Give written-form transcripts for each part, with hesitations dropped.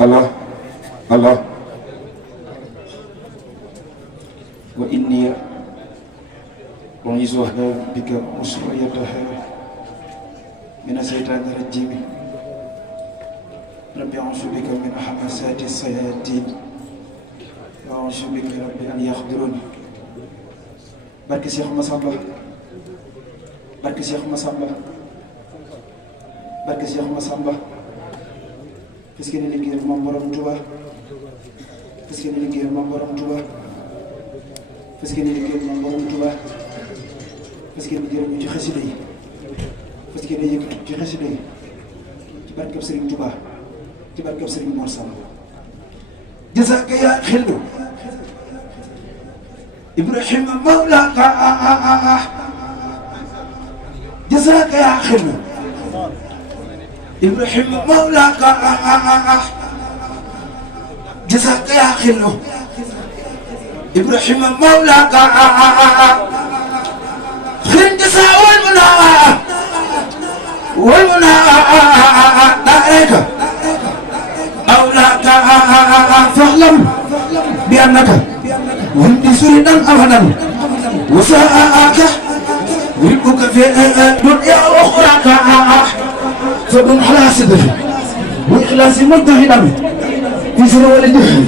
الله الله وإني أعيذها بك وذريتها من الشيطان الرجيم ربي أعوذ بك من همزات الشياطين وأعوذ بك ربي أن يحضرون barke Cheikh Massamba barke Cheikh Massamba barke Cheikh Massamba parce que ni liggéeyal Maam Borom Touba parce que ni liggéeyal Maam Borom Touba parce que ni liggéeyal Maam Borom Touba parce que ni jërëjëf ci xasida yi parce que ni yëkkatu ci xasida yi ci barkeb Serigne Touba ci barkeb Serigne Mor Samba jazaaka yaa xillu Ibrahima mawlaka jazaaka yaa xillu Ibrahima mawlaka jazaaka yaa xillu Ibrahima mawlaka xilin jazaa wal munaa daarayka mawlaka fa'lam bi annaka وانت سردا أبدا وساءك ويبقك في دنيا أخرى فبن على صدر وإخلاص مجتهدا في سر والدخل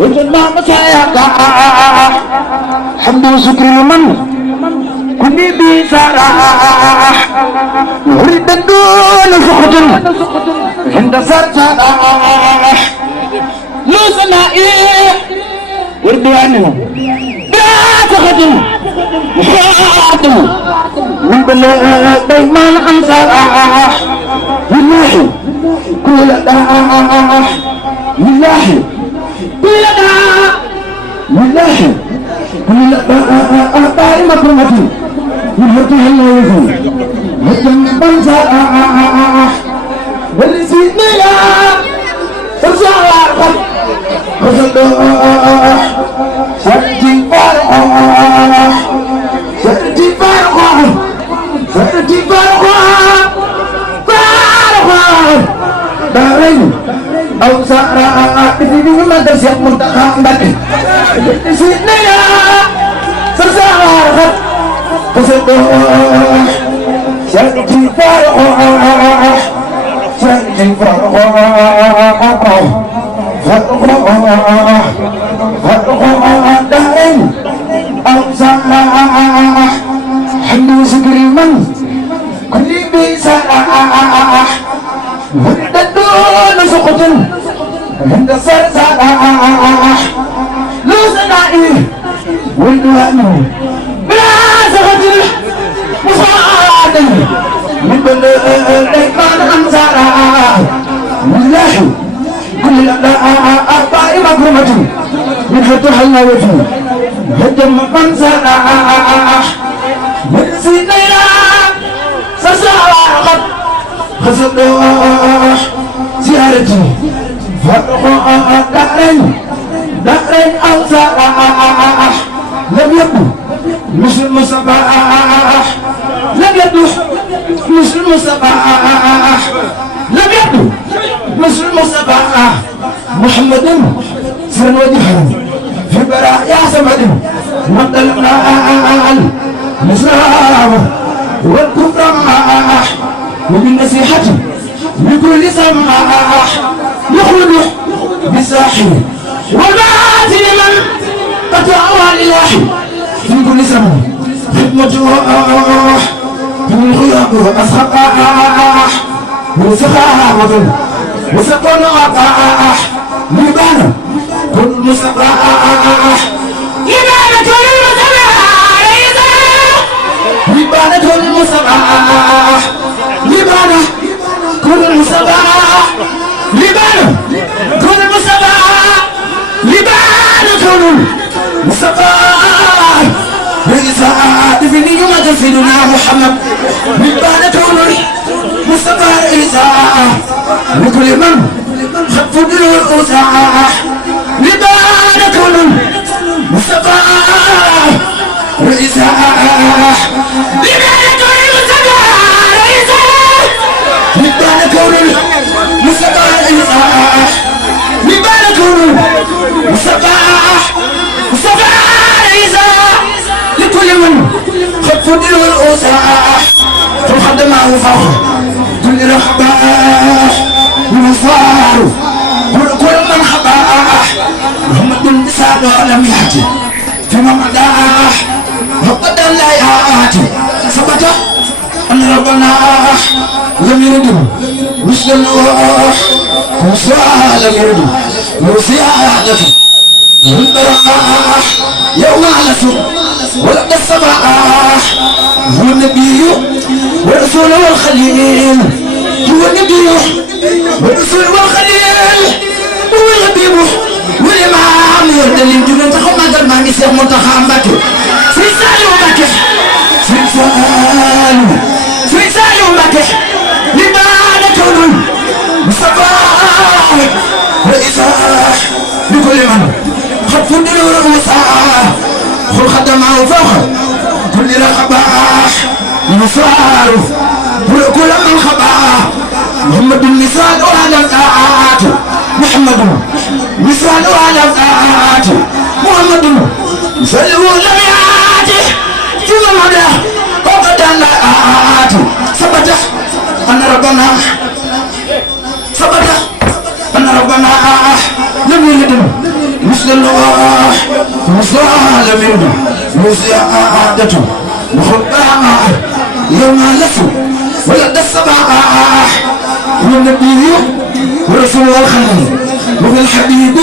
وجمع متاعك حمد وشكر لمن كني بسراح ورد دون سخط عند سرجاح لوسنا إيه وردوانه بلا تخدم وخاتم من بلاء دايما أنصار والله كل داء والله كل داء والله كل داء دائما كرمتي من هرته الله يفهم هجم بنصار والسيدنا فرجع سأتي فرقا سأتي فرقا سأتي فرقا فرقا دارين أو سارا بدي ما تسيب منتخب بدي سيدنا فرزاق فسدوح سأتي فرقا سأتي فرقا دارين أو سراح حمد وشكر من كل بسراح ورد دون سقط عند سرسراح لوسنائي والدوانو بلا سقط مصادي من بلد من أنصارها والله كل أربع مكرمة من فتح الله وجهه هجم من سراح من سيدنا سساقط خسدوح زيارتي فرقوا دارين أو سراح لم يكن مثل المصباح لم يكن مثل المصباح لم يكن مثل المصطفى محمد سر وجهه في برايا سمد مطلنا الإسلام والكفر وبالنصيحة بكل سماح يخرج بالساحل والباطل من قطعها الإله في كل زمن خدمته من الخيار أصحاح وسخاوة وسكن أطاح لبانا كل مصباح لبانا كل مصباح لبانا كل مصباح لبانا كل مصباح لبانا كل مصباح لبانا كل مصباح بإساءة في نيوم سيدنا محمد لبانا كل مصطفى إساءة لكل من خفض له الأساء لبان كل مصطفى إساءة لبان كل مصطفى إساءة لبان كل فضل والأوساح فالخدم وفوق كل رحباح ونصار كل من خباح محمد النساء ولم يأتي فيما مداح وقد لا يأتي ثبت أن ربنا لم يرد مثل النوح موسى لم يرد موسى عادته والبراح يوم على ولد الصباح هو النبي والرسول والخليل هو النبي والرسول والخليل هو الحبيب والإمام يردلين جنون تخو ما قال ما نسيح منتخى مكي سيسالي ومكي سيسالي ومكي لبعد كون مصطفى وإساح بكل من خطف النور وصاح خل خدمه فوق كل رقباح نصار كل من خباه محمد النسان وعلى الآت محمد نسان وعلى الآت محمد سلوا لم يأتي ثم مدى وقد الآت ثبت أن ربنا ثبت أن ربنا لم يلد مثل الله موسى لم يلد موسى عادته وخباها يوم لسوا ولد الصباح هو النبي ورسول الخليل وهو الحبيب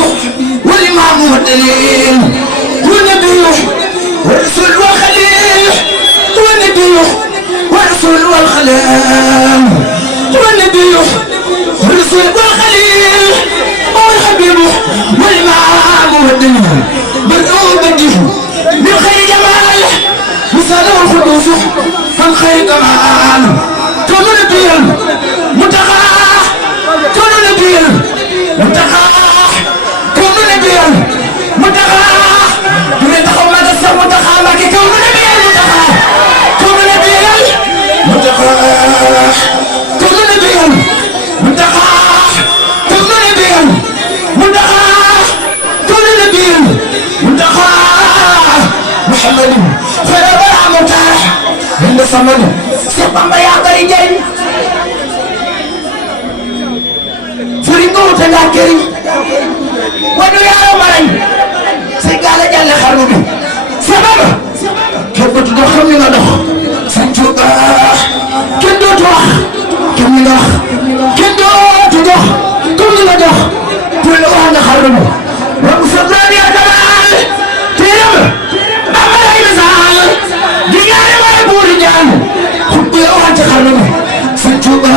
والإمام والدليل هو النبي والرسول والخليل هو النبي والرسول والخليل هو النبي والرسول والخليل هو الحبيب والإمام والدليل بدء بديه من خير جمال مثاله الخلوص من خير كمال كل نبي منتقى كل نبي منتقى كل نبي منتقى من تخم ماذا السر منتقى ماكي كل نبي منتقى كل نبي منتقى كل نبي منتقى كل نبي منتقى كل نبي منتقى محمد خير بلا متاح عند صمد سبحان ما يقدر يجري فريقو تلاكري ودو يا رمالي سيقال جل خرنوبي سبب كيف تدو خمي ندخ سنجوبا كندو توخ كمي ندخ كندو تدخ كمي ندخ كل وانا خرنوبي ومسلمان يا جمال تيرم بابا لا يزال دياني ما يبوري جان خبي وانا خرنوبي سنجوبا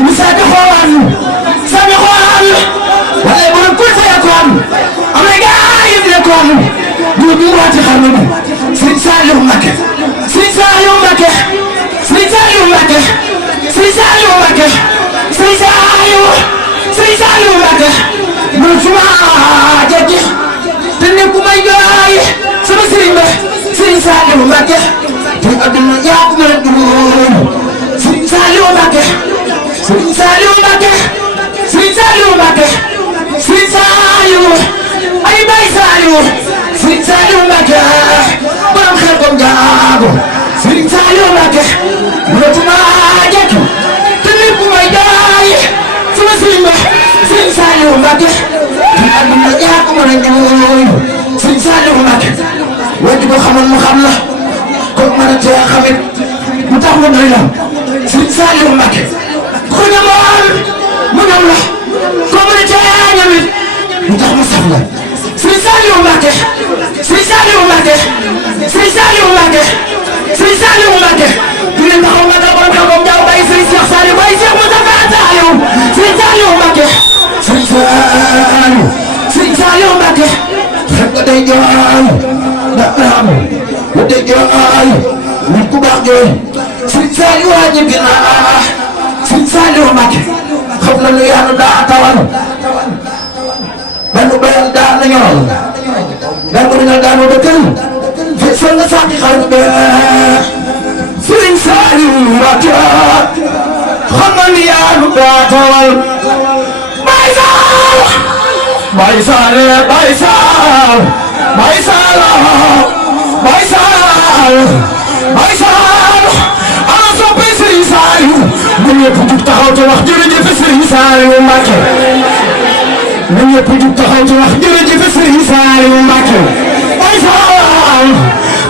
مساك خوان سامي خوان ولا يبون كل سيكون أمريكا يبلكون بودي واتي خرنوبي سنسالي ومكة سنسالي ومكة سنسالي ومكة سنسالي ومكة سنسالي ومكة مرسوما جدي تنكو ما يجاي سمسرين به سنسالي ومكة تقدم ياكم الدرون سنسالي ومكة سنسالي ومكة سنسالي ومكة سنسالي أي بايسالي سنسالي ومكة برام خيركم جاغو سنسالي ومكة مرسوما جدي تنكو ما يجاي سمسرين به سنسالي ومكة تقدم ياكم الدرون سنسالي ومكة ودي بخمل مخملة كل مرة يا خميل متعمل إلهم سنسالي ومكة خذ مال من الله كل جاي يمين متعمل سفلة سنسالي ومكة سنسالي ومكة سنسالي ومكة سنسالي ومكة كل تقوم تقوم تقوم جاو بايس ريسيخ سالي بايس متفاتالي سنسالي ومكة سنسالي ومكة حق ديجان نعم وديجان والكباقي سنسالي واجب جناح سنسالي ومكة خبلا ليانو دا أتوان بانو بيان دا نيول بانو رنال دانو بكل في سنة ساقي خلق بيه سنسالي ومكة خبلا ليانو دا أتوان بايسال بايسال بايسال بايسال بايسال ñëpp jug taxaw te wax jërëjëf Serigne Saliou Mbacké na ñëpp jug taxaw te wax jërëjëf Serigne Saliou Mbacké Baye Fall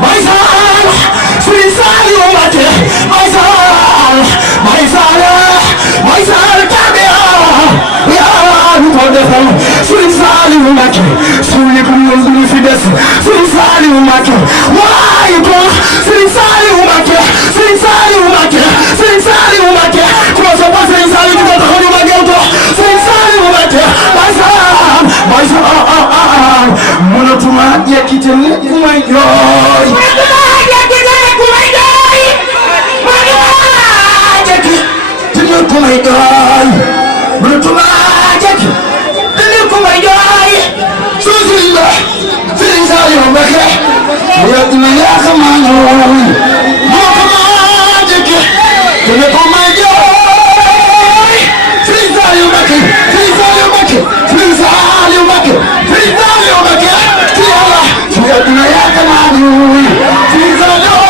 Baye Fall Serigne Saliou Mbacké Baye Fall Baye Fall Baye Fall tabiya yaa ñu ko defal Serigne Saliou Mbacké suñu ko ñoom du ñu fi des Serigne Saliou Mbacké waaye ko Serigne Saliou Mbacké Serigne Saliou Mbacké Serigne Saliou Mbacké ko so ba Serigne Saliou ñu ko taxaw ñu magal ko Serigne Saliou Mbacké Baye Fall Baye Fall mënatuma yekkite lépp may jooy ku may jooy mënatuma jekki dina ku may jooy soo Serigne ba Serigne Saliou Mbacké yaa dina yaa xamaa ñooy moo xamaa jekki dina ku may jooy Serigne Saliou Mbacké Serigne Saliou Mbacké Serigne Saliou Mbacké Serigne Saliou Mbacké ci Yàlla ci yaa dina yaa xamaa ñooy Serigne Saliou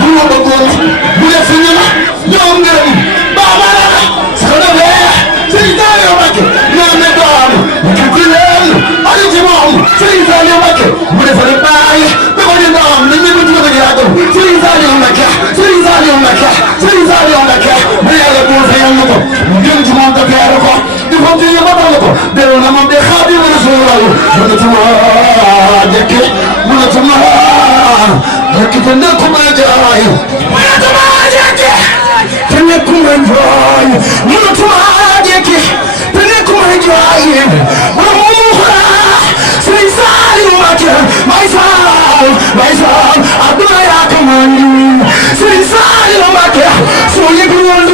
bu ma bëggoon bu dee fi ñu ñoom ngërëm baaba la sa defee Serigne Saliou Mbacké ñoo ne doom ñu ci leen ali ci moom Serigne Saliou Mbacké bu defal baay dafa di doom nañ ñu bëgg bëgg yaatal Serigne Saliou Mbacké Serigne Saliou Mbacké Serigne Saliou Mbacké bu yàlla bu fayal na ko ngeen ci moom defeer ko di ko ci yëbatal ko del na moom de Xaadimu Rasuul mënatuma jekki mënatuma jekki te nekkuma jooy mënatuma jekki te nekkuma jooy mënatuma jekki te nekkuma jooy Serigne Saliou Mbacké Baye Fall Baye Fall aduna yaa ko mandi Serigne Saliou Mbacké soo yëgul woon